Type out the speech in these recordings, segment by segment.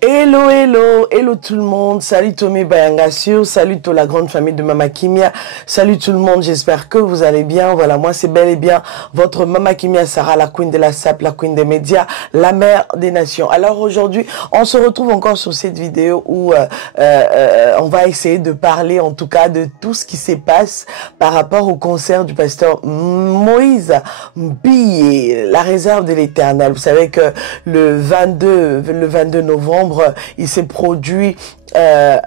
Hello, hello, hello tout le monde, salut Tommy Bayangasio, salut toute la grande famille de Mama Kimia, salut tout le monde, j'espère que vous allez bien. Voilà, moi c'est bel et bien votre Mama Kimia Sarah, la queen de la SAP, la queen des médias, la mère des nations. Alors aujourd'hui, on se retrouve encore sur cette vidéo où on va essayer de parler en tout cas de tout ce qui se passe par rapport au concert du pasteur Moïse Mbiye, la réserve de l'Éternel. Vous savez que le 22 novembre, il s'est produit à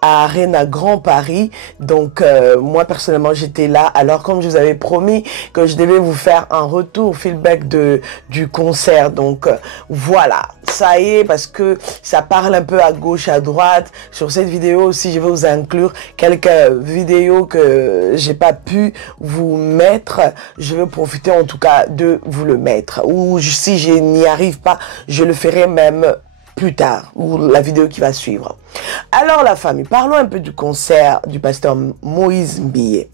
Arena Grand Paris. Donc moi personnellement j'étais là. Alors comme je vous avais promis que je devais vous faire un retour feedback du concert, donc voilà, ça y est, parce que ça parle un peu à gauche à droite. Sur cette vidéo aussi je vais vous inclure quelques vidéos que j'ai pas pu vous mettre. Je vais profiter en tout cas de vous le mettre, ou si je n'y arrive pas, je le ferai même plus tard, ou la vidéo qui va suivre. Alors la famille, parlons un peu du concert du pasteur Moïse Mbiye.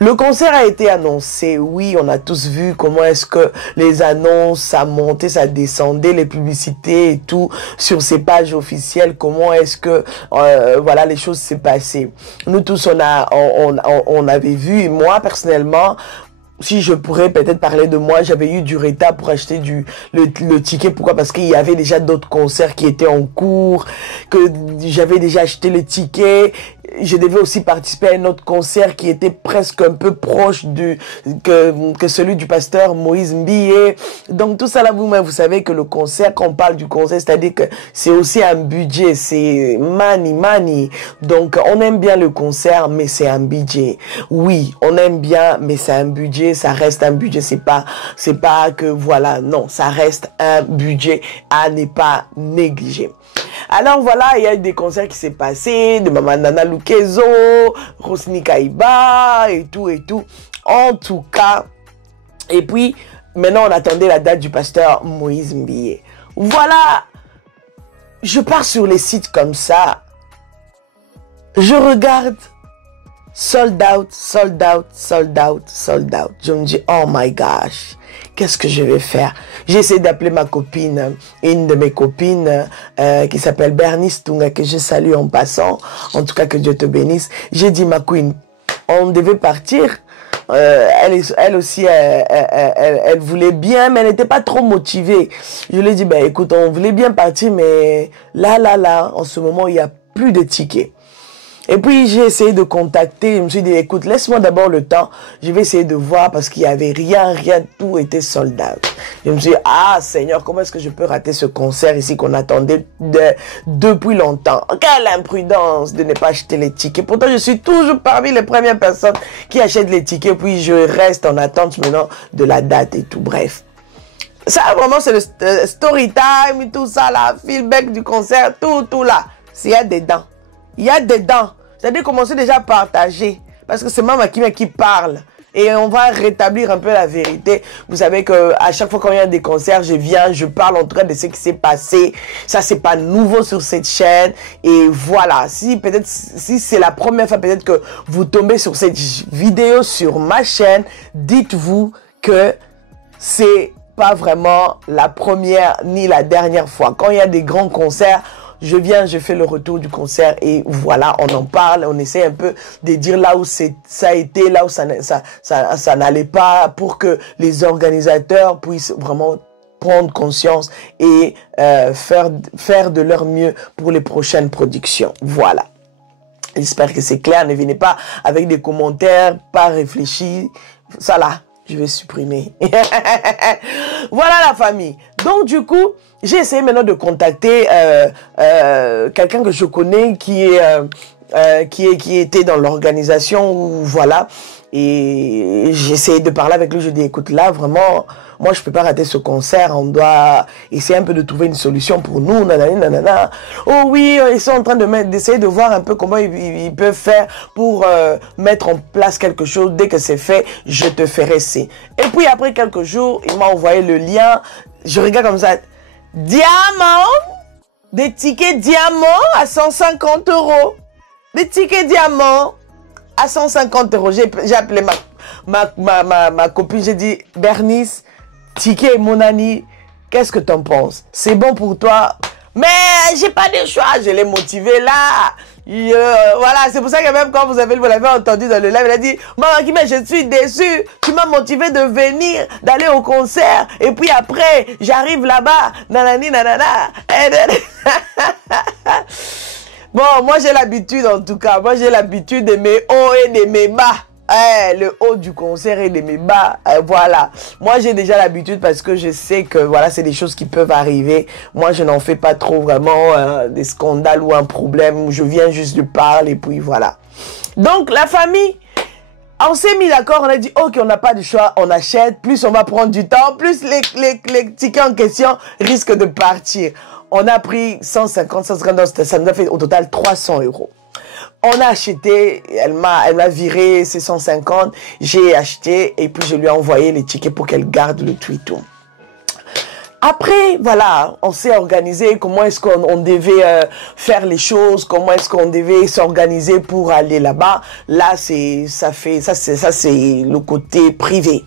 Le concert a été annoncé, oui, on a tous vu comment est-ce que les annonces, ça montait, ça descendait, les publicités et tout, sur ces pages officielles, comment est-ce que, voilà, les choses s'est passées. Nous tous, on avait vu, et moi, personnellement, si je pourrais peut-être parler de moi, j'avais eu du retard pour acheter le ticket. Pourquoi? Parce qu'il y avait déjà d'autres concerts qui étaient en cours, que j'avais déjà acheté le ticket. Je devais aussi participer à un autre concert qui était presque un peu proche que celui du pasteur Moïse Mbiye. Donc tout ça là, vous-même, vous savez que le concert, quand on parle du concert, c'est-à-dire que c'est aussi un budget, c'est money. Donc on aime bien le concert, mais c'est un budget. Oui, on aime bien, mais c'est un budget, ça reste un budget. C'est pas que voilà, non, ça reste un budget à ne pas négliger. Alors voilà, il y a eu des concerts qui s'est passé, de Maman Nana Lukezo, Rosny Kaiba et tout. En tout cas, et puis maintenant on attendait la date du pasteur Moïse Mbiye. Voilà, je pars sur les sites comme ça, je regarde sold out. Je me dis, oh my gosh, qu'est-ce que je vais faire? J'ai essayé d'appeler ma copine, une de mes copines qui s'appelle Bernice Tunga, que je salue en passant. En tout cas, que Dieu te bénisse. J'ai dit, ma queen, on devait partir. Elle aussi, elle voulait bien, mais elle n'était pas trop motivée. Je lui ai dit, ben écoute, on voulait bien partir, mais là, en ce moment, il n'y a plus de tickets. Et puis, j'ai essayé de contacter, je me suis dit, écoute, laisse-moi d'abord le temps, je vais essayer de voir, parce qu'il n'y avait rien, tout était sold out. Je me suis dit, ah Seigneur, comment est-ce que je peux rater ce concert ici qu'on attendait depuis longtemps? Quelle imprudence de ne pas acheter les tickets. Pourtant, je suis toujours parmi les premières personnes qui achètent les tickets, puis je reste en attente maintenant de la date et tout, bref. Ça, vraiment, c'est le story time, tout ça, là, feedback du concert, tout là. Il y a dedans. Il y a dedans. C'est-à-dire commencer déjà à partager. Parce que c'est Mama Kimia qui parle. Et on va rétablir un peu la vérité. Vous savez que à chaque fois qu'il y a des concerts, je viens, je parle en tout cas de ce qui s'est passé. Ça, c'est pas nouveau sur cette chaîne. Et voilà. Si c'est la première fois peut-être que vous tombez sur cette vidéo sur ma chaîne, dites-vous que c'est pas vraiment la première ni la dernière fois. Quand il y a des grands concerts, je viens, je fais le retour du concert et voilà, on en parle, on essaie un peu de dire là où ça a été, là où ça n'allait pas, pour que les organisateurs puissent vraiment prendre conscience et faire de leur mieux pour les prochaines productions. Voilà. J'espère que c'est clair. Ne venez pas avec des commentaires pas réfléchis. Ça là, je vais supprimer. Voilà la famille. Donc du coup, j'ai essayé maintenant de contacter quelqu'un que je connais qui était dans l'organisation, voilà. Et j'ai essayé de parler avec lui. Je dis, écoute, là vraiment, moi je peux pas rater ce concert. On doit essayer un peu de trouver une solution pour nous. Nanana. Oh oui, ils sont en train d'essayer de voir un peu comment ils peuvent faire pour mettre en place quelque chose. Dès que c'est fait, je te ferai ci. Et puis après quelques jours, il m'a envoyé le lien. Je regarde comme ça. Diamant, des tickets diamants à 150 €. Des tickets diamants à 150 €. J'ai appelé ma copine, j'ai dit, Bernice, ticket mon ami, qu'est-ce que t'en penses? C'est bon pour toi? Mais j'ai pas de choix, je l'ai motivé là. Voilà, c'est pour ça que même quand vous l'avez entendu dans le live, elle a dit, Maman Kimia, je suis déçue, tu m'as motivé de venir, d'aller au concert, et puis après, j'arrive là-bas, nanani, nanana. Bon, moi j'ai l'habitude en tout cas, moi j'ai l'habitude de mes hauts et de mes bas. Le haut du concert et de mes bas, voilà. Moi, j'ai déjà l'habitude parce que je sais que, voilà, c'est des choses qui peuvent arriver. Moi, je n'en fais pas trop vraiment des scandales ou un problème. Je viens juste de parler et puis voilà. Donc, la famille, on s'est mis d'accord, on a dit, ok, on n'a pas de choix, on achète. Plus on va prendre du temps, plus les tickets en question risquent de partir. On a pris 150, ça nous a fait au total 300 €. On a acheté, elle m'a viré ses 150, j'ai acheté et puis je lui ai envoyé les tickets pour qu'elle garde le tout et tout. Après, voilà, on s'est organisé, comment est-ce qu'on devait faire les choses, comment est-ce qu'on devait s'organiser pour aller là-bas. Là, ça c'est le côté privé.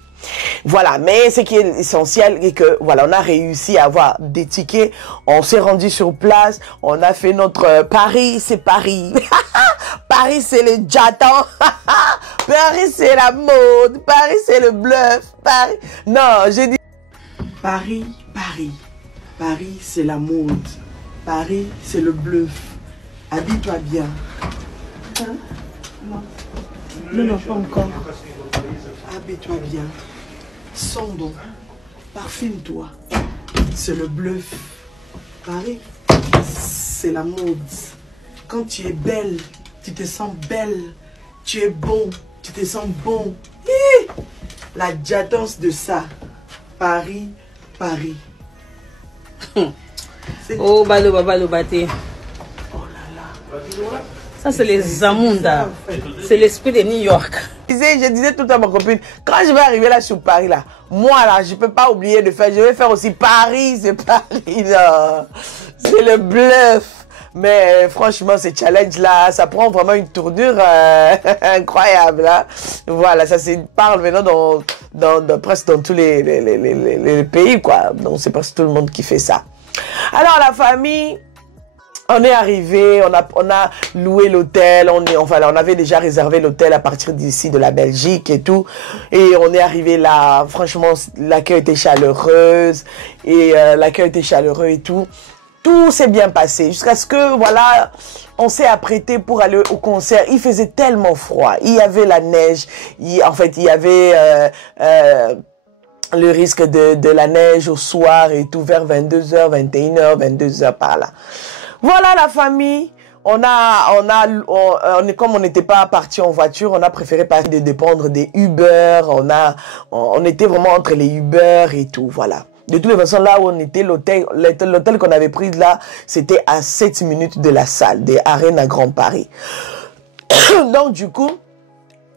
Voilà, mais ce qui est essentiel est que voilà, on a réussi à avoir des tickets, on s'est rendu sur place, on a fait notre Paris, c'est Paris. Paris, c'est le jatan. Paris, c'est la mode. Paris, c'est le bluff. Paris. Non, j'ai dit Paris, Paris. Paris, c'est la mode. Paris, c'est le bluff. Habille-toi bien. Hein? Non, non, pas encore. Habille-toi bien. Sens bon. Parfume-toi. C'est le bluff. Paris, c'est la mode. Quand tu es belle, tu te sens belle. Tu es bon, tu te sens bon. Hi! La jadance de ça. Paris, Paris. Oh, balo, balo, baté. Oh là là. Ça, c'est les Amunda. C'est l'esprit de New York. Je disais tout à ma copine, quand je vais arriver là sur Paris, là, moi là, je ne peux pas oublier de faire, je vais faire aussi Paris, c'est Paris, là. C'est le bluff. Mais franchement, ce challenge-là, ça prend vraiment une tournure incroyable. Hein? Voilà, ça se parle maintenant presque dans tous les pays, quoi. Donc, c'est presque tout le monde qui fait ça. Alors, la famille... On est arrivé, on a loué l'hôtel, on avait déjà réservé l'hôtel à partir d'ici de la Belgique et tout. Et on est arrivé là, franchement, l'accueil était chaleureux et tout. Tout s'est bien passé jusqu'à ce que, voilà, on s'est apprêté pour aller au concert. Il faisait tellement froid, il y avait la neige, en fait, il y avait... le risque de la neige au soir et tout vers 22h, 21h, 22h par là. Voilà la famille. Comme on n'était pas parti en voiture, on a préféré pas de dépendre des Uber. On était vraiment entre les Uber et tout, voilà. De toutes les façons, là où on était, l'hôtel qu'on avait pris là, c'était à 7 minutes de la salle, des Arènes Grand Paris. Donc du coup,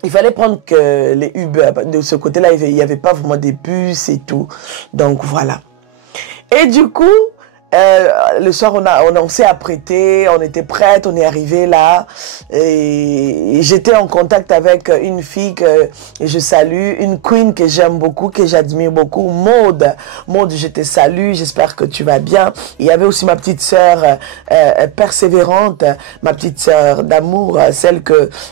il fallait prendre que les Uber. De ce côté-là, il n'y avait pas vraiment des bus et tout. Donc voilà. Et du coup, le soir, on s'est apprêté, on était prête, on est arrivé là. Et j'étais en contact avec une fille que je salue, une queen que j'aime beaucoup, que j'admire beaucoup, Maud. Maud, je te salue, j'espère que tu vas bien. Il y avait aussi ma petite sœur persévérante, ma petite sœur d'amour, celle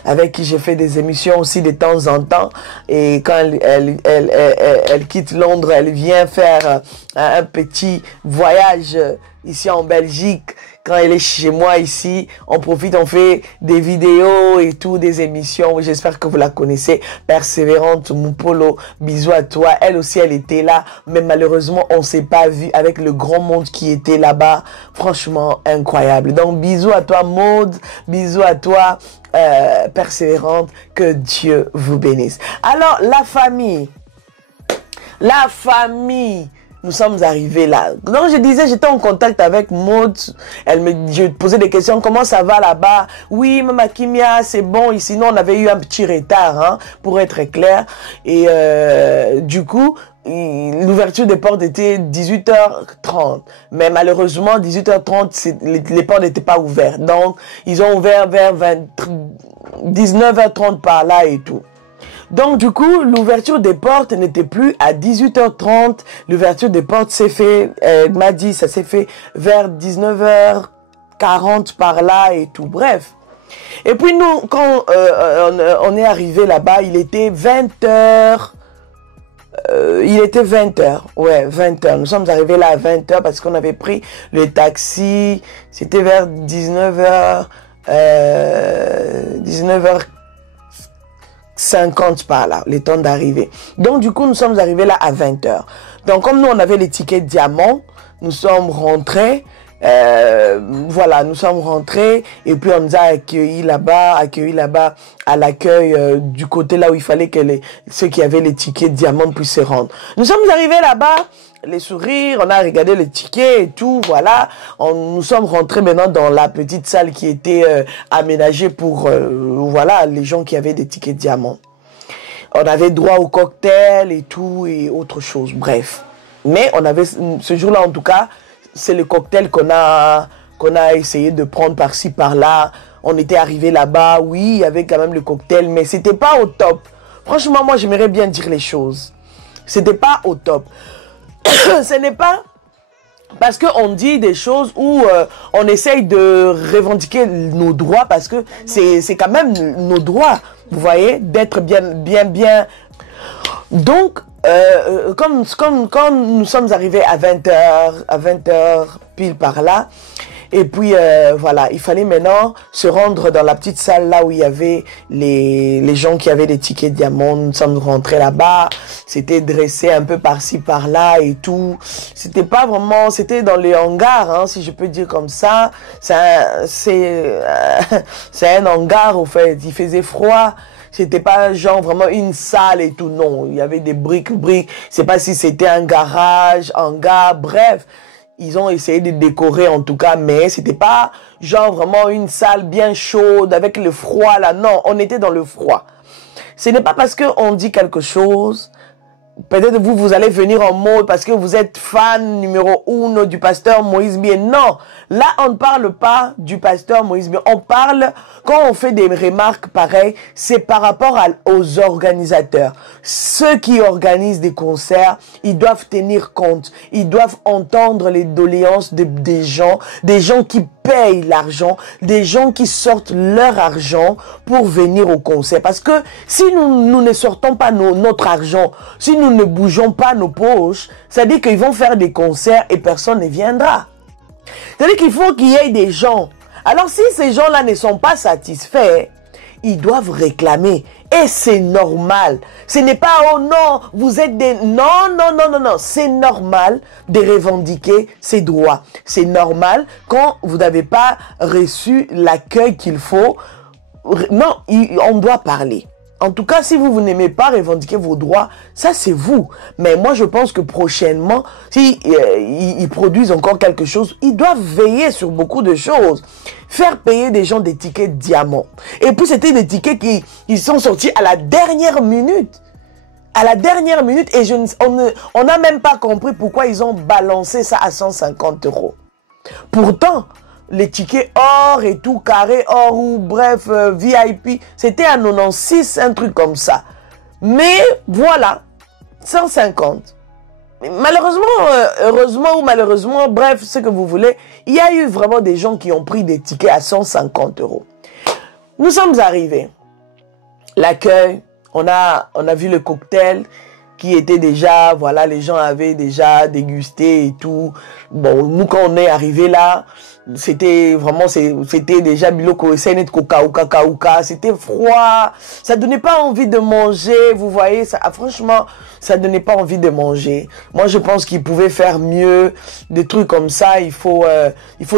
avec qui j'ai fait des émissions aussi de temps en temps. Et quand elle quitte Londres, elle vient faire un petit voyage ici en Belgique. Quand elle est chez moi ici, on profite, on fait des vidéos et tout, des émissions. J'espère que vous la connaissez. Persévérante, Moupolo, bisous à toi. Elle aussi, elle était là, mais malheureusement, on s'est pas vu avec le grand monde qui était là-bas. Franchement, incroyable. Donc, bisous à toi, Maud. Bisous à toi, Persévérante. Que Dieu vous bénisse. Alors, la famille. Nous sommes arrivés là. Donc je disais, j'étais en contact avec Maud. Je posais des questions. Comment ça va là-bas? Oui, Maman Kimia, c'est bon. Sinon, on avait eu un petit retard, hein, pour être clair. Et du coup, l'ouverture des portes était 18h30. Mais malheureusement, 18h30, les portes n'étaient pas ouvertes. Donc, ils ont ouvert vers 19h30 par là et tout. Donc, du coup, l'ouverture des portes n'était plus à 18h30. L'ouverture des portes s'est fait, elle m'a dit, ça s'est fait vers 19h40 par là et tout. Bref. Et puis, nous, quand on est arrivé là-bas, il était 20h. Il était 20h. Ouais, 20h. Nous sommes arrivés là à 20h parce qu'on avait pris le taxi. C'était vers 19h. 19h50 par là, le temps d'arriver. Donc, du coup, nous sommes arrivés là à 20h. Donc, comme nous, on avait les tickets diamants, nous sommes rentrés. Voilà, nous sommes rentrés et puis on nous a accueillis là-bas à l'accueil du côté là où il fallait que ceux qui avaient les tickets diamants puissent se rendre. Nous sommes arrivés là-bas, les sourires, on a regardé les tickets et tout, voilà. Nous sommes rentrés maintenant dans la petite salle qui était aménagée pour, voilà, les gens qui avaient des tickets diamants. On avait droit au cocktail et tout et autre chose, bref. Mais on avait, ce jour-là en tout cas, c'est le cocktail qu'on a essayé de prendre par-ci, par-là. On était arrivé là-bas, oui, il y avait quand même le cocktail, mais c'était pas au top. Franchement, moi, j'aimerais bien dire les choses. C'était pas au top. Ce n'est pas parce qu'on dit des choses où on essaye de revendiquer nos droits, parce que c'est quand même nos droits, vous voyez, d'être bien. Donc, quand nous sommes arrivés à 20h pile par là, et puis voilà, il fallait maintenant se rendre dans la petite salle là où il y avait les gens qui avaient des tickets diamants. Nous sommes rentrés là-bas, c'était dressé un peu par-ci par-là et tout. C'était pas vraiment, c'était dans les hangars, hein, si je peux dire comme ça. C'est un hangar au fait, il faisait froid. C'était pas genre vraiment une salle et tout, non. Il y avait des briques. Je sais pas si c'était un garage, hangar, bref. Ils ont essayé de décorer en tout cas, mais c'était pas genre vraiment une salle bien chaude avec le froid là. Non, on était dans le froid. Ce n'est pas parce qu'on dit quelque chose. Peut-être vous allez venir en mode parce que vous êtes fan numéro 1 du pasteur Moïse Bien. Non, là on ne parle pas du pasteur Moïse Bien. On parle, quand on fait des remarques pareilles, c'est par rapport aux organisateurs. Ceux qui organisent des concerts, ils doivent tenir compte. Ils doivent entendre les doléances des gens qui payent l'argent, des gens qui sortent leur argent pour venir au concert. Parce que si nous ne sortons pas notre argent, si nous ne bougeons pas nos poches, ça veut dire qu'ils vont faire des concerts et personne ne viendra. C'est-à-dire qu'il faut qu'il y ait des gens. Alors si ces gens-là ne sont pas satisfaits, ils doivent réclamer. Et c'est normal. Ce n'est pas, oh non, vous êtes des... Non. C'est normal de revendiquer ses droits. C'est normal quand vous n'avez pas reçu l'accueil qu'il faut. Non, on doit parler. En tout cas, si vous n'aimez pas revendiquer vos droits, ça c'est vous. Mais moi, je pense que prochainement, si ils produisent encore quelque chose, ils doivent veiller sur beaucoup de choses. Faire payer des gens des tickets diamants. Et puis, c'était des tickets qui sont sortis à la dernière minute. À la dernière minute, et on n'a même pas compris pourquoi ils ont balancé ça à 150 €. Pourtant, les tickets or et tout, carré or ou bref, VIP, c'était à 96, un truc comme ça. Mais voilà, 150. Malheureusement, heureusement ou malheureusement, bref, ce que vous voulez, il y a eu vraiment des gens qui ont pris des tickets à 150 €. Nous sommes arrivés. L'accueil, on a vu le cocktail qui était déjà, voilà, les gens avaient déjà dégusté et tout. Bon, nous, quand on est arrivé là, c'était vraiment, c'était déjà biloko, coca, c'était froid, ça donnait pas envie de manger, vous voyez, ça, franchement, ça donnait pas envie de manger. Moi, je pense qu'ils pouvaient faire mieux, des trucs comme ça, il faut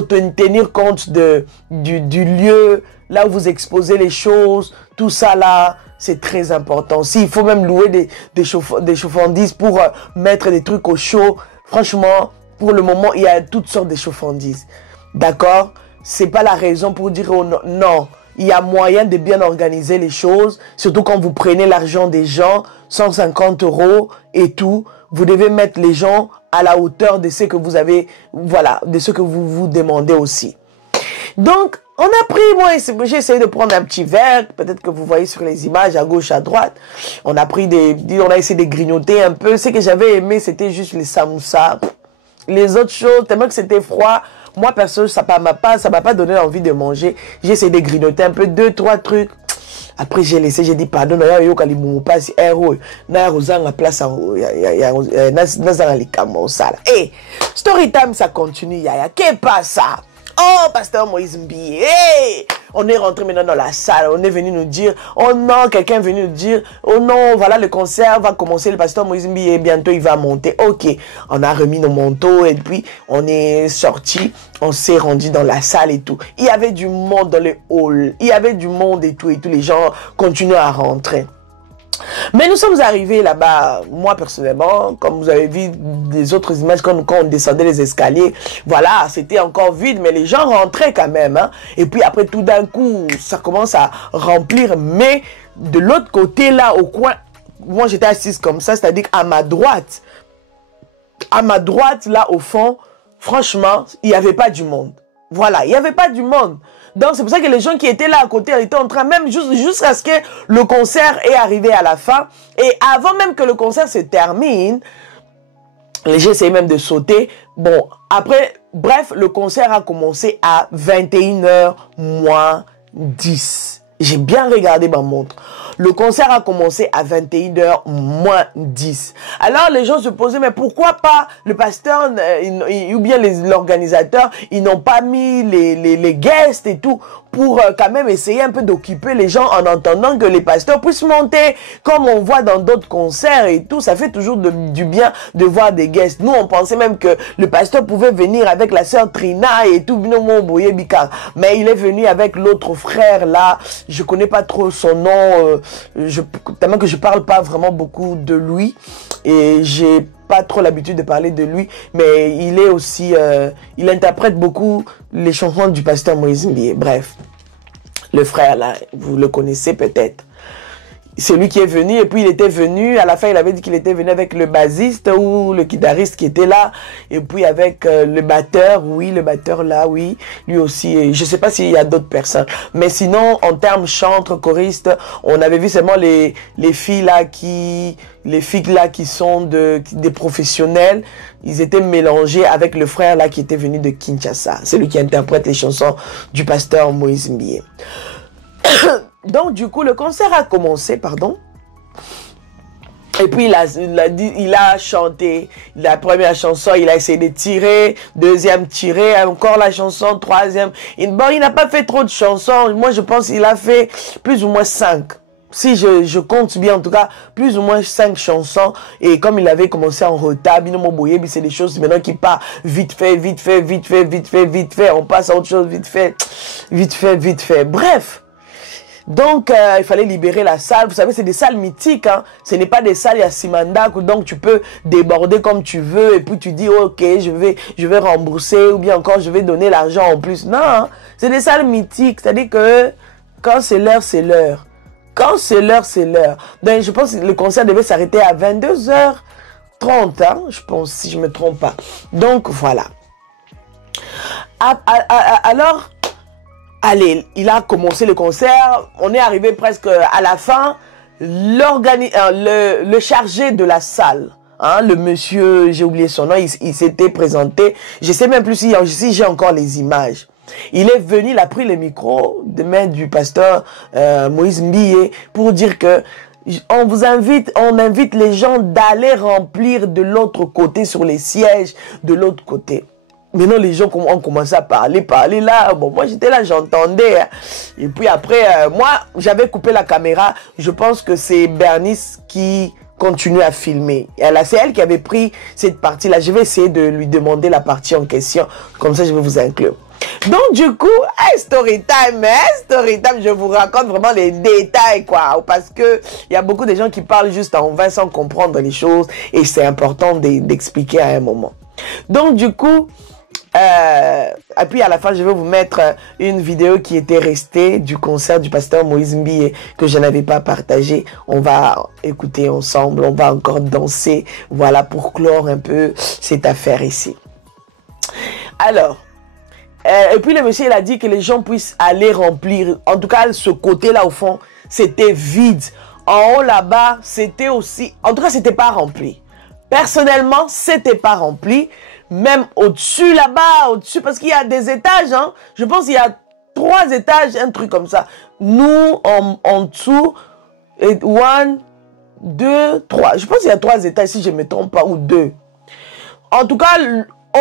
tenir compte du lieu, là où vous exposez les choses, tout ça là, c'est très important. S'il faut même louer des chauffandises pour mettre des trucs au chaud, franchement, pour le moment, il y a toutes sortes de chauffandises. D'accord? C'est pas la raison pour dire oh, non. Non, il y a moyen de bien organiser les choses, surtout quand vous prenez l'argent des gens, 150 € et tout. Vous devez mettre les gens à la hauteur de ce que vous avez, voilà, de ce que vous vous demandez aussi. Donc, On a pris, moi, j'ai essayé de prendre un petit verre, peut-être que vous voyez sur les images, à gauche, à droite. On a pris on a essayé de grignoter un peu. Ce que j'avais aimé, c'était juste les samoussas. Les autres choses, tellement que c'était froid. Moi, perso, ça m'a pas donné envie de manger. J'ai essayé de grignoter un peu, 2, 3 trucs. Après, j'ai laissé, j'ai dit, pardon, yo, kalibumu pasi, na rozanga place, na likamo, sala. Eh, story time, ça continue, yaya. Qu'est-ce pas ça? Oh, pasteur Moïse Mbiye, hey! On est rentré maintenant dans la salle, on est venu nous dire, oh non, quelqu'un est venu nous dire, oh non, voilà, le concert va commencer, le pasteur Moïse Mbiye, bientôt il va monter. Ok, on a remis nos manteaux et puis on est sorti, on s'est rendu dans la salle et tout. Il y avait du monde dans le hall, il y avait du monde et tout, les gens continuaient à rentrer. Mais nous sommes arrivés là-bas, moi personnellement, comme vous avez vu des autres images, quand on descendait les escaliers, voilà, c'était encore vide, mais les gens rentraient quand même. Hein. Et puis après, tout d'un coup, ça commence à remplir. Mais de l'autre côté, là, au coin, moi j'étais assise comme ça, c'est-à-dire à ma droite, là, au fond, franchement, il n'y avait pas du monde. Voilà, il n'y avait pas du monde. Donc, c'est pour ça que les gens qui étaient là à côté étaient en train, même jusqu'à ce que le concert est arrivé à la fin. Et avant même que le concert se termine, les gens essayaient même de sauter. Bon, après, bref, le concert a commencé à 21h moins 10. J'ai bien regardé ma montre. Le concert a commencé à 21h moins 10. Alors les gens se posaient, mais pourquoi pas le pasteur ou bien l'organisateur, ils n'ont pas mis les guests et tout pour quand même essayer un peu d'occuper les gens en entendant que les pasteurs puissent monter. Comme on voit dans d'autres concerts et tout, ça fait toujours du bien de voir des guests. Nous, on pensait même que le pasteur pouvait venir avec la sœur Trina et tout, mais il est venu avec l'autre frère là. Je connais pas trop son nom, tellement que je parle pas vraiment beaucoup de lui et j'ai pas trop l'habitude de parler de lui, mais il est aussi, il interprète beaucoup les chansons du pasteur Moïse Mbiye. Bref, le frère là, vous le connaissez peut-être. C'est lui qui est venu et puis il était venu, à la fin il avait dit qu'il était venu avec le bassiste ou le guitariste qui était là et puis avec le batteur, oui, le batteur là, oui, lui aussi, et je sais pas s'il y a d'autres personnes, mais sinon en termes chantres, choristes, on avait vu seulement les filles là qui sont des professionnels, ils étaient mélangés avec le frère là qui était venu de Kinshasa, c'est lui qui interprète les chansons du pasteur Moïse Mbiye. Donc, du coup, le concert a commencé, pardon. Et puis, il a chanté la première chanson, il a essayé de tirer, deuxième tirer, encore la chanson, troisième. Bon, il n'a pas fait trop de chansons. Moi, je pense qu'il a fait plus ou moins 5. Si je compte bien, en tout cas, plus ou moins 5 chansons. Et comme il avait commencé en retard, c'est des choses maintenant qui partent vite fait. On passe à autre chose, vite fait. Bref. Donc, il fallait libérer la salle. Vous savez, c'est des salles mythiques. Hein. Ce n'est pas des salles à Simandak où donc tu peux déborder comme tu veux. Et puis tu dis, ok, je vais rembourser ou bien encore je vais donner l'argent en plus. Non, hein. C'est des salles mythiques. C'est-à-dire que quand c'est l'heure, c'est l'heure. Quand c'est l'heure, c'est l'heure. Donc, je pense que le concert devait s'arrêter à 22h30. Hein, je pense, si je ne me trompe pas. Donc, voilà. Alors... Allez, il a commencé le concert, on est arrivé presque à la fin. Le chargé de la salle, hein, le monsieur, j'ai oublié son nom, il s'était présenté. Je sais même plus si j'ai encore les images. Il est venu, il a pris le micro de main du pasteur Moïse Mbiye pour dire que on invite les gens d'aller remplir de l'autre côté sur les sièges de l'autre côté. Maintenant, les gens ont commencé à parler là. Bon, moi, j'étais là, j'entendais. Hein. Et puis après, moi, j'avais coupé la caméra. Je pense que c'est Bernice qui continue à filmer. C'est elle qui avait pris cette partie-là. Je vais essayer de lui demander la partie en question. Comme ça, je vais vous inclure. Donc, du coup, story time, je vous raconte vraiment les détails, quoi. Parce que il y a beaucoup de gens qui parlent juste en vain sans comprendre les choses. Et c'est important d'expliquer à un moment. Donc, du coup... et puis à la fin je vais vous mettre une vidéo qui était restée du concert du pasteur Moïse Mbiye que je n'avais pas partagé. On va écouter ensemble, on va encore danser, voilà, pour clore un peu cette affaire ici. Alors Et puis le monsieur, il a dit que les gens puissent aller remplir. En tout cas, ce côté-là, au fond, c'était vide. En haut, là-bas, c'était aussi... En tout cas, c'était pas rempli. Personnellement, c'était pas rempli. Même au-dessus, là-bas, au-dessus, parce qu'il y a des étages, hein. Je pense qu'il y a 3 étages, un truc comme ça. Nous, en dessous, 1, 2, 3. Je pense qu'il y a 3 étages, si je ne me trompe pas, ou 2. En tout cas,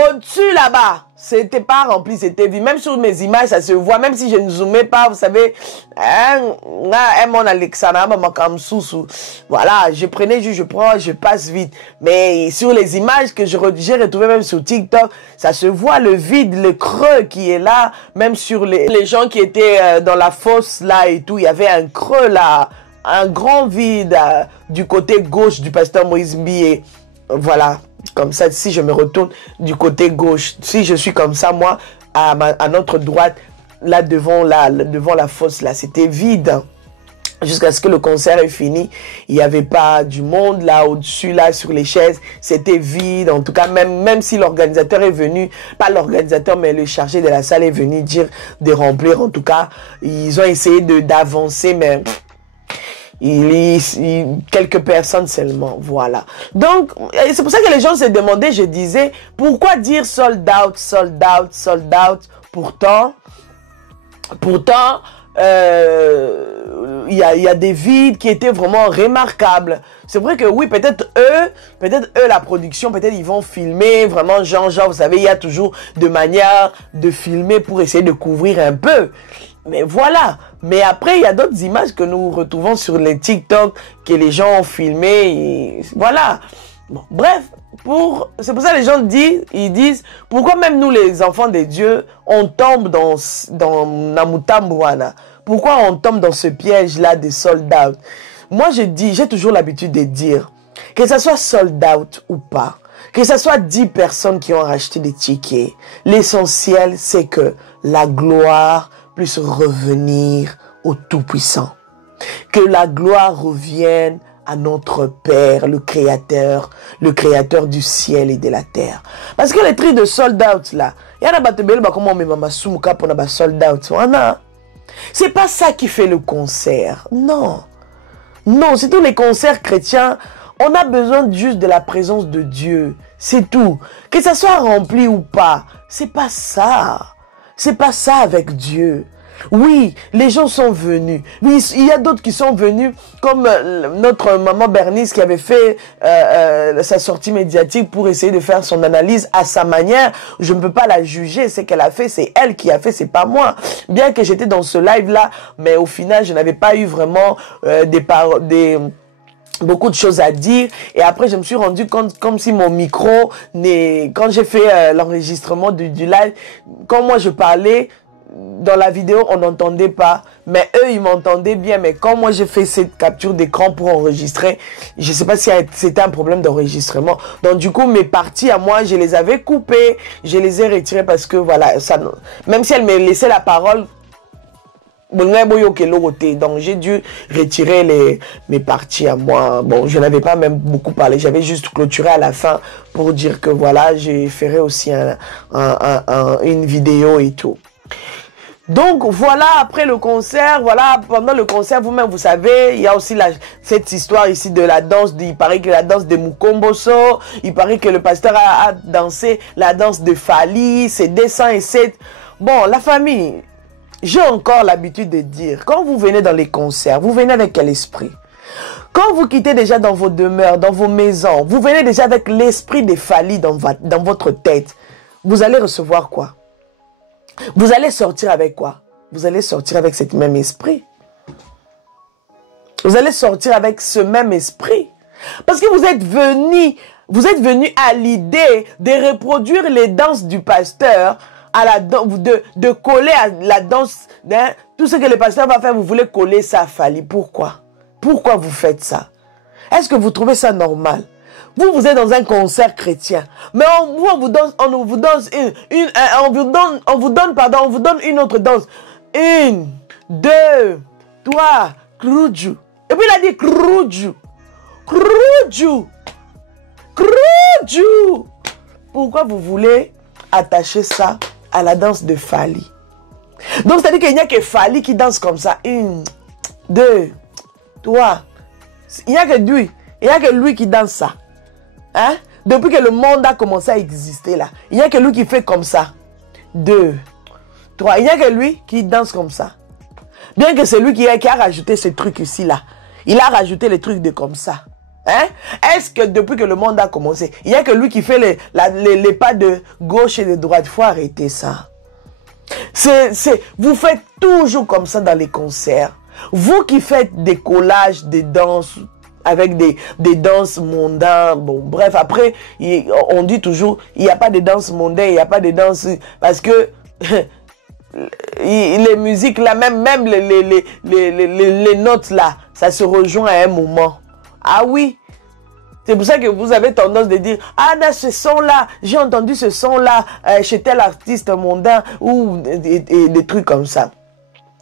au-dessus, là-bas, c'était pas rempli, c'était vide. Même sur mes images, ça se voit, même si je ne zoomais pas, vous savez, voilà, je prenais juste, je prends, je passe vite. Mais sur les images que j'ai retrouvées même sur TikTok, ça se voit le vide, le creux qui est là, même sur les gens qui étaient dans la fosse là et tout, il y avait un creux là, un grand vide du côté gauche du pasteur Moïse Mbié. Voilà. Comme ça, si je me retourne du côté gauche, si je suis comme ça, moi, à notre droite, là devant la fosse, là, c'était vide. Jusqu'à ce que le concert est fini, il n'y avait pas du monde là au-dessus, là sur les chaises, c'était vide. En tout cas, même si l'organisateur est venu, pas l'organisateur, mais le chargé de la salle est venu dire de remplir. En tout cas, ils ont essayé d'avancer, mais... quelques personnes seulement, voilà. Donc, c'est pour ça que les gens se demandaient, je disais, pourquoi dire sold out, sold out, sold out? Pourtant, il y a des vides qui étaient vraiment remarquables. C'est vrai que oui, peut-être eux, la production, peut-être ils vont filmer vraiment genre, vous savez, il y a toujours de manières de filmer pour essayer de couvrir un peu. Mais voilà. Mais après, il y a d'autres images que nous retrouvons sur les TikTok que les gens ont filmé. Et voilà. Bon, bref, c'est pour ça que les gens disent, pourquoi même nous, les enfants de Dieu, on tombe dans Namutambouana? Pourquoi on tombe dans ce piège-là des sold out? Moi, j'ai toujours l'habitude de dire, que ça soit sold out ou pas, que ce soit 10 personnes qui ont acheté des tickets, l'essentiel, c'est que la gloire puisse revenir au Tout-Puissant. Que la gloire revienne à notre Père, le Créateur du ciel et de la terre. Parce que les tri de sold out là, il y a des sold out. C'est pas ça qui fait le concert. Non. Non, c'est tous les concerts chrétiens. On a besoin juste de la présence de Dieu. C'est tout. Que ça soit rempli ou pas, c'est pas ça. C'est pas ça avec Dieu. Oui, les gens sont venus. Oui, il y a d'autres qui sont venus, comme notre maman Bernice qui avait fait sa sortie médiatique pour essayer de faire son analyse à sa manière. Je ne peux pas la juger. Ce qu'elle a fait, c'est elle qui a fait, c'est pas moi. Bien que j'étais dans ce live-là, mais au final, je n'avais pas eu vraiment beaucoup de choses à dire. Et après, je me suis rendu compte comme si mon micro, quand j'ai fait l'enregistrement du live, quand moi je parlais, dans la vidéo, on n'entendait pas, mais eux, ils m'entendaient bien. Mais quand moi, j'ai fait cette capture d'écran pour enregistrer, je ne sais pas si c'était un problème d'enregistrement. Donc, du coup, mes parties à moi, je les avais coupées, je les ai retirées parce que, voilà, même si elle me laissait la parole, donc j'ai dû retirer mes parties à moi. Bon, je n'avais pas même beaucoup parlé, j'avais juste clôturé à la fin pour dire que, voilà, j'ai fait aussi une vidéo et tout. Donc voilà, après le concert, voilà, pendant le concert, vous-même, vous savez, il y a aussi cette histoire ici de la danse, il paraît que la danse de Mukomboso, il paraît que le pasteur a dansé la danse de Fali, c'est 207. Bon, la famille, j'ai encore l'habitude de dire, quand vous venez dans les concerts, vous venez avec quel esprit? Quand vous quittez déjà dans vos demeures, dans vos maisons, vous venez déjà avec l'esprit de Fali dans votre tête, vous allez recevoir quoi? Vous allez sortir avec quoi? Vous allez sortir avec ce même esprit. Vous allez sortir avec ce même esprit. Parce que vous êtes venu à l'idée de reproduire les danses du pasteur, de coller à la danse, hein, tout ce que le pasteur va faire, vous voulez coller ça à Fali. Pourquoi? Pourquoi vous faites ça? Est-ce que vous trouvez ça normal? Vous êtes dans un concert chrétien, mais on vous donne une autre danse. 1, 2, 3, Kruju. Et puis il a dit Kruju. Kruju. Kruju. Pourquoi vous voulez attacher ça à la danse de Fally. Donc, c'est-à-dire qu'il n'y a que Fally qui danse comme ça. 1, 2, 3. Il n'y a que lui. Il n'y a que lui qui danse ça. Hein? Depuis que le monde a commencé à exister là. Il n'y a que lui qui fait comme ça. 2, 3. Il n'y a que lui qui danse comme ça. Bien que c'est lui qui a rajouté ce truc ici là. Il a rajouté les trucs de comme ça. Hein? Est-ce que depuis que le monde a commencé, il n'y a que lui qui fait les pas de gauche et de droite? Il faut arrêter ça. Vous faites toujours comme ça dans les concerts. Vous qui faites des collages, des danses, avec des danses mondaines. Bon, bref, après, on dit toujours, il n'y a pas de danse mondaine, il n'y a pas de danse... Parce que les musiques là, même les notes là, ça se rejoint à un moment. Ah oui, c'est pour ça que vous avez tendance de dire, ah, dans ce son-là, j'ai entendu ce son-là chez tel artiste mondain, ou des trucs comme ça.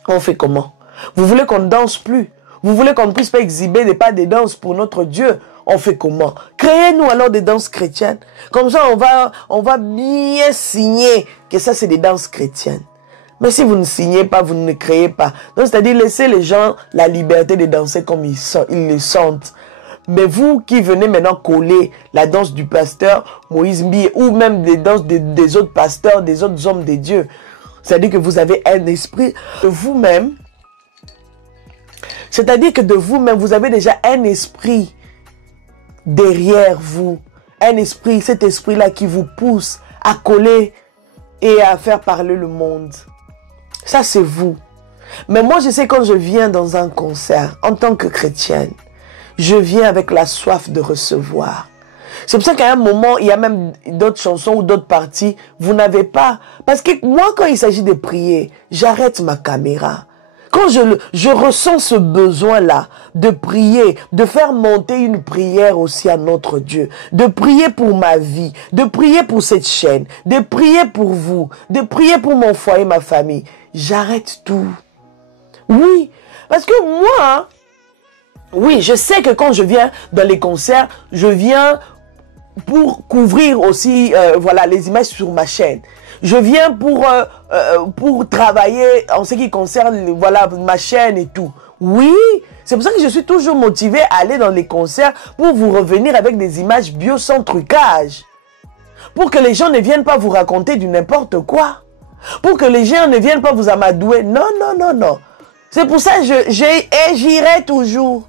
On fait comment? Vous voulez qu'on ne danse plus? Vous voulez qu'on ne puisse pas exhiber des pas de danse pour notre Dieu? On fait comment? Créez-nous alors des danses chrétiennes. Comme ça, on va bien signer que ça, c'est des danses chrétiennes. Mais si vous ne signez pas, vous ne créez pas. Donc, c'est-à-dire, laissez les gens la liberté de danser comme ils le sentent. Mais vous qui venez maintenant coller la danse du pasteur Moïse Mbié, ou même des danses des autres pasteurs, des autres hommes de Dieu, c'est-à-dire que vous avez un esprit de vous-même. C'est-à-dire que de vous-même, vous avez déjà un esprit derrière vous. Un esprit, cet esprit-là qui vous pousse à coller et à faire parler le monde. Ça, c'est vous. Mais moi, je sais quand je viens dans un concert, en tant que chrétienne, je viens avec la soif de recevoir. C'est pour ça qu'à un moment, il y a même d'autres chansons ou d'autres parties, vous n'avez pas. Parce que moi, quand il s'agit de prier, j'arrête ma caméra. Quand je ressens ce besoin-là de prier, de faire monter une prière aussi à notre Dieu, de prier pour ma vie, de prier pour cette chaîne, de prier pour vous, de prier pour mon foyer, ma famille, j'arrête tout. Oui, parce que moi, oui, je sais que quand je viens dans les concerts, je viens pour couvrir aussi voilà, les images sur ma chaîne. Je viens pour travailler en ce qui concerne voilà, ma chaîne et tout. Oui, c'est pour ça que je suis toujours motivée à aller dans les concerts pour vous revenir avec des images bio sans trucage. Pour que les gens ne viennent pas vous raconter du n'importe quoi. Pour que les gens ne viennent pas vous amadouer. Non, non, non, non. C'est pour ça que j'irai toujours.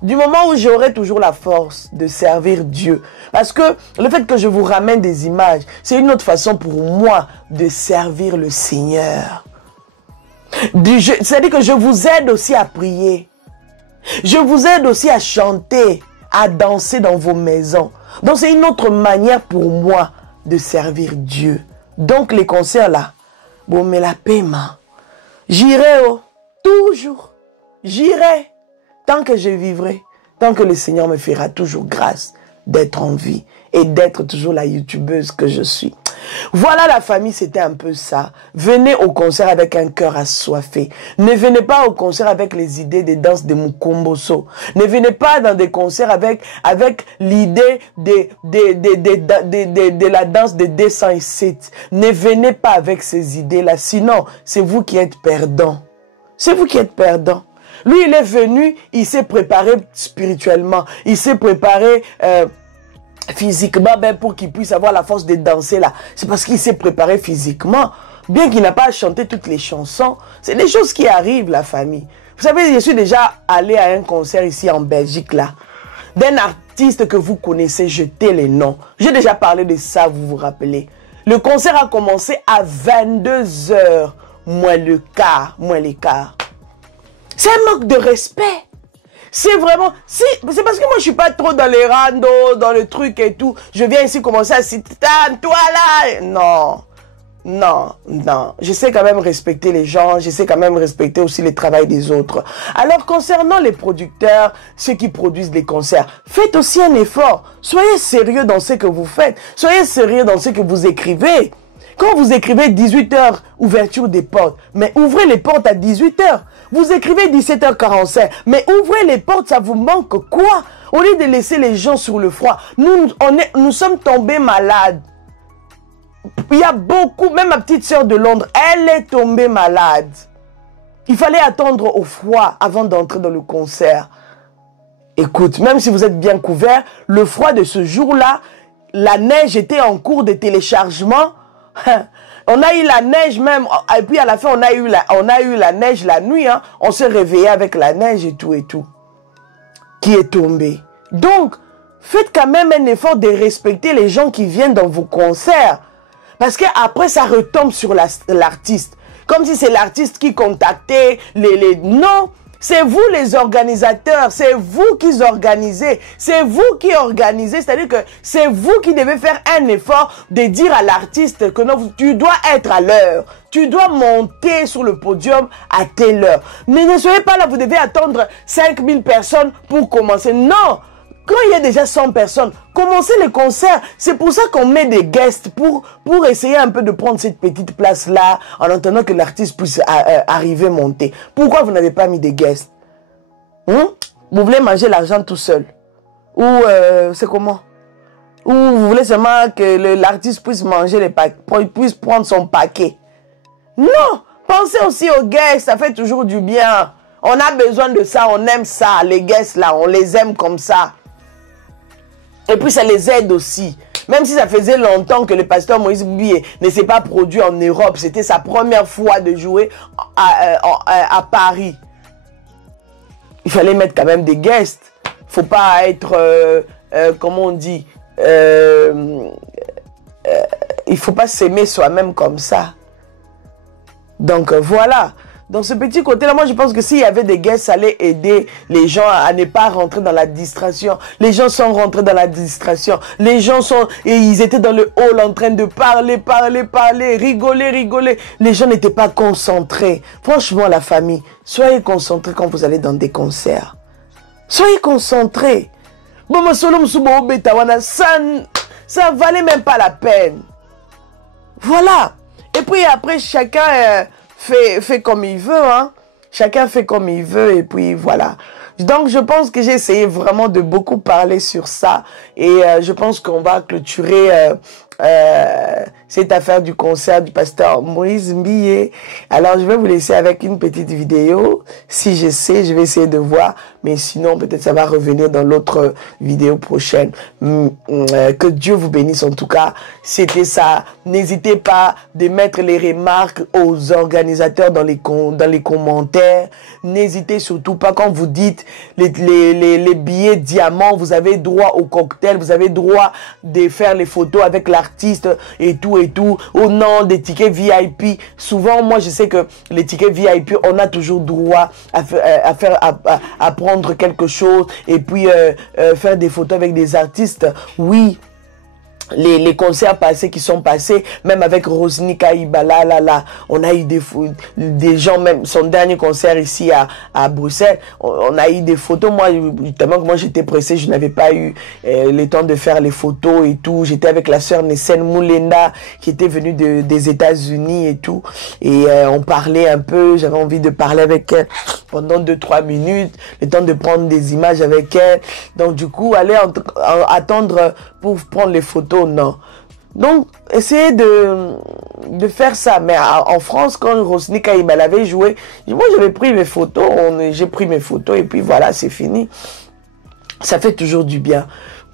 Du moment où j'aurai toujours la force de servir Dieu. Parce que le fait que je vous ramène des images, c'est une autre façon pour moi de servir le Seigneur. C'est-à-dire que je vous aide aussi à prier. Je vous aide aussi à chanter, à danser dans vos maisons. Donc c'est une autre manière pour moi de servir Dieu. Donc les concerts là, bon mais la paiement, j'irai toujours, j'irai. Tant que je vivrai, tant que le Seigneur me fera toujours grâce d'être en vie et d'être toujours la youtubeuse que je suis. Voilà la famille, c'était un peu ça. Venez au concert avec un cœur assoiffé. Ne venez pas au concert avec les idées des danses de Mukomboso. Ne venez pas dans des concerts avec l'idée de la danse de 207. Ne venez pas avec ces idées-là. Sinon, c'est vous qui êtes perdants. C'est vous qui êtes perdants. Lui, il est venu, il s'est préparé spirituellement, il s'est préparé physiquement ben, pour qu'il puisse avoir la force de danser là. C'est parce qu'il s'est préparé physiquement. Bien qu'il n'a pas chanté toutes les chansons, c'est des choses qui arrivent, la famille. Vous savez, je suis déjà allé à un concert ici en Belgique là, d'un artiste que vous connaissez, jetez les noms. J'ai déjà parlé de ça, vous vous rappelez. Le concert a commencé à 22h, moins le quart, moins les quarts. C'est un manque de respect. C'est vraiment... C'est parce que moi, je suis pas trop dans les randos, dans le truc et tout. Je viens ici commencer à citer, toi là. Non. Non, non. Je sais quand même respecter les gens. Je sais quand même respecter aussi le travail des autres. Alors, concernant les producteurs, ceux qui produisent les concerts, faites aussi un effort. Soyez sérieux dans ce que vous faites. Soyez sérieux dans ce que vous écrivez. Quand vous écrivez 18h, ouverture des portes, mais ouvrez les portes à 18h. Vous écrivez 17h45, mais ouvrez les portes, ça vous manque quoi? Au lieu de laisser les gens sur le froid, nous sommes tombés malades. Il y a beaucoup, même ma petite sœur de Londres, elle est tombée malade. Il fallait attendre au froid avant d'entrer dans le concert. Écoute, même si vous êtes bien couvert, le froid de ce jour-là, la neige était en cours de téléchargement. On a eu la neige même, et puis à la fin, on a eu la neige la nuit. Hein. On s'est réveillé avec la neige et tout, qui est tombée. Donc, faites quand même un effort de respecter les gens qui viennent dans vos concerts. Parce qu'après, ça retombe sur l'artiste. Comme si c'est l'artiste qui contactait Non, c'est vous les organisateurs, c'est vous qui organisez, c'est vous qui organisez, c'est-à-dire que c'est vous qui devez faire un effort de dire à l'artiste que non, tu dois être à l'heure, tu dois monter sur le podium à telle heure. Mais ne soyez pas là, vous devez attendre 5000 personnes pour commencer. Non! Quand il y a déjà 100 personnes, commencez le concert. C'est pour ça qu'on met des guests pour essayer un peu de prendre cette petite place-là en attendant que l'artiste puisse arriver, monter. Pourquoi vous n'avez pas mis des guests? Vous voulez manger l'argent tout seul? Ou c'est comment? Ou vous voulez seulement que l'artiste puisse manger les paquets, puisse prendre son paquet? Non! Pensez aussi aux guests, ça fait toujours du bien. On a besoin de ça, on aime ça. Les guests là, on les aime comme ça. Et puis ça les aide aussi. Même si ça faisait longtemps que le pasteur Moïse Mbiye ne s'est pas produit en Europe. C'était sa première fois de jouer à Paris. Il fallait mettre quand même des guests. Il ne faut pas être, comment on dit, il ne faut pas s'aimer soi-même comme ça. Donc voilà. Dans ce petit côté-là, moi je pense que s'il y avait des guests, ça allait aider les gens à ne pas rentrer dans la distraction. Les gens sont rentrés dans la distraction. Les gens et ils étaient dans le hall en train de parler, rigoler. Les gens n'étaient pas concentrés. Franchement, la famille, soyez concentrés quand vous allez dans des concerts. Soyez concentrés. Ça valait même pas la peine. Voilà. Et puis après, chacun... fait comme il veut, hein. Chacun fait comme il veut et puis voilà. Donc je pense que j'ai essayé vraiment de beaucoup parler sur ça et je pense qu'on va clôturer cette affaire du concert du pasteur Moïse Mbiye. Alors je vais vous laisser avec une petite vidéo. Si je sais, je vais essayer de voir, mais sinon peut-être ça va revenir dans l'autre vidéo prochaine. Que Dieu vous bénisse en tout cas. C'était ça. N'hésitez pas de mettre les remarques aux organisateurs dans les commentaires. N'hésitez surtout pas quand vous dites les billets diamants, vous avez droit au cocktail, vous avez droit de faire les photos avec l'artiste et tout. Au nom des tickets VIP, souvent moi je sais que les tickets VIP, on a toujours droit à prendre quelque chose et puis faire des photos avec des artistes. Oui. Les concerts passés qui sont passés, même avec Rosny Kaïbala, on a eu des gens, même son dernier concert ici à Bruxelles, on a eu des photos. Moi, tellement que moi j'étais pressé, je n'avais pas eu le temps de faire les photos et tout. J'étais avec la sœur Nesen Moulenda qui était venue des États-Unis et tout. Et on parlait un peu, j'avais envie de parler avec elle pendant 2-3 minutes, le temps de prendre des images avec elle. Donc du coup, aller attendre pour prendre les photos, non. Donc, essayez de faire ça. Mais en France, quand Rosny Kaïbala avait joué, moi j'avais pris mes photos, j'ai pris mes photos et puis voilà, c'est fini. Ça fait toujours du bien.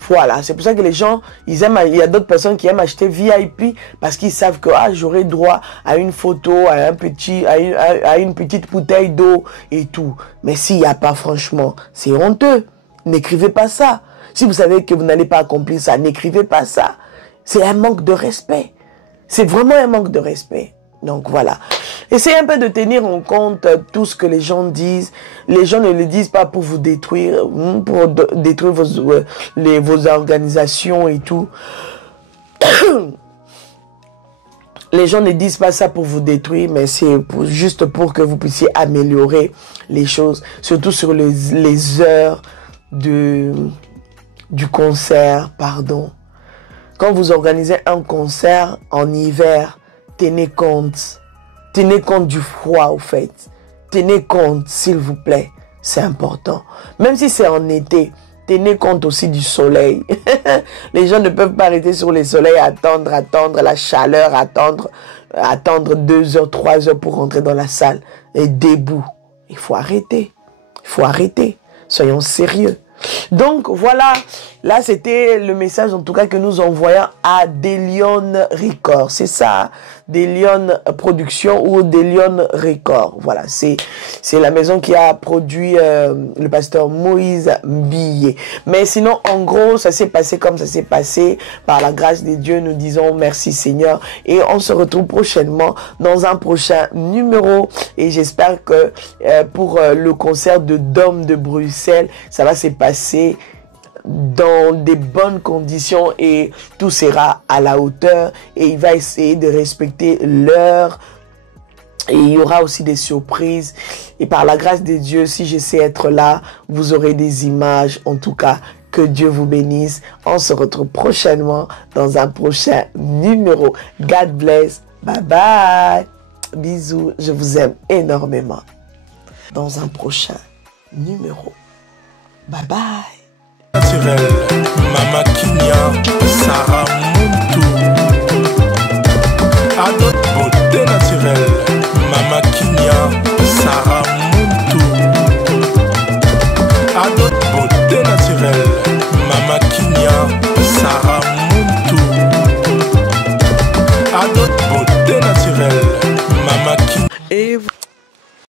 Voilà, c'est pour ça que les gens, ils aiment, il y a d'autres personnes qui aiment acheter VIP parce qu'ils savent que j'aurai droit à une photo, à une petite bouteille d'eau et tout. Mais s'il n'y a pas, franchement, c'est honteux. N'écrivez pas ça. Si vous savez que vous n'allez pas accomplir ça, n'écrivez pas ça. C'est un manque de respect. C'est vraiment un manque de respect. Donc voilà. Essayez un peu de tenir en compte tout ce que les gens disent. Les gens ne le disent pas pour vous détruire, pour détruire vos organisations et tout. Les gens ne disent pas ça pour vous détruire, mais c'est juste pour que vous puissiez améliorer les choses, surtout sur les heures du concert, pardon. Quand vous organisez un concert en hiver, tenez compte du froid au fait. Tenez compte, s'il vous plaît, c'est important. Même si c'est en été, tenez compte aussi du soleil. Les gens ne peuvent pas arrêter sur les soleils, attendre la chaleur, attendre 2 heures, 3 heures pour rentrer dans la salle. Et debout. Il faut arrêter. Il faut arrêter. Soyons sérieux. Donc voilà, là c'était le message en tout cas que nous envoyons à Delion Records. C'est ça, Delion Production ou Delion Records. Voilà, c'est la maison qui a produit le pasteur Moïse Billet. Mais sinon, en gros, ça s'est passé comme ça s'est passé. Par la grâce de Dieu, nous disons merci Seigneur. Et on se retrouve prochainement dans un prochain numéro. Et j'espère que pour le concert de Dôme de Bruxelles, ça va se passer dans des bonnes conditions et tout sera à la hauteur et il va essayer de respecter l'heure et il y aura aussi des surprises et par la grâce de Dieu, si je sais être là, vous aurez des images. En tout cas, que Dieu vous bénisse. On se retrouve prochainement dans un prochain numéro. God bless. Bye bye. Bisous. Je vous aime énormément. Dans un prochain numéro. Bye bye. Naturel, Mama Kinya, Sarah Muntu. Adot beauté naturelle, Mama Kinya, Sarah Muntu. Adot beauté naturelle, Mama Kinya, Sarah Muntu. Adot beauté naturelle, Mama Kinya.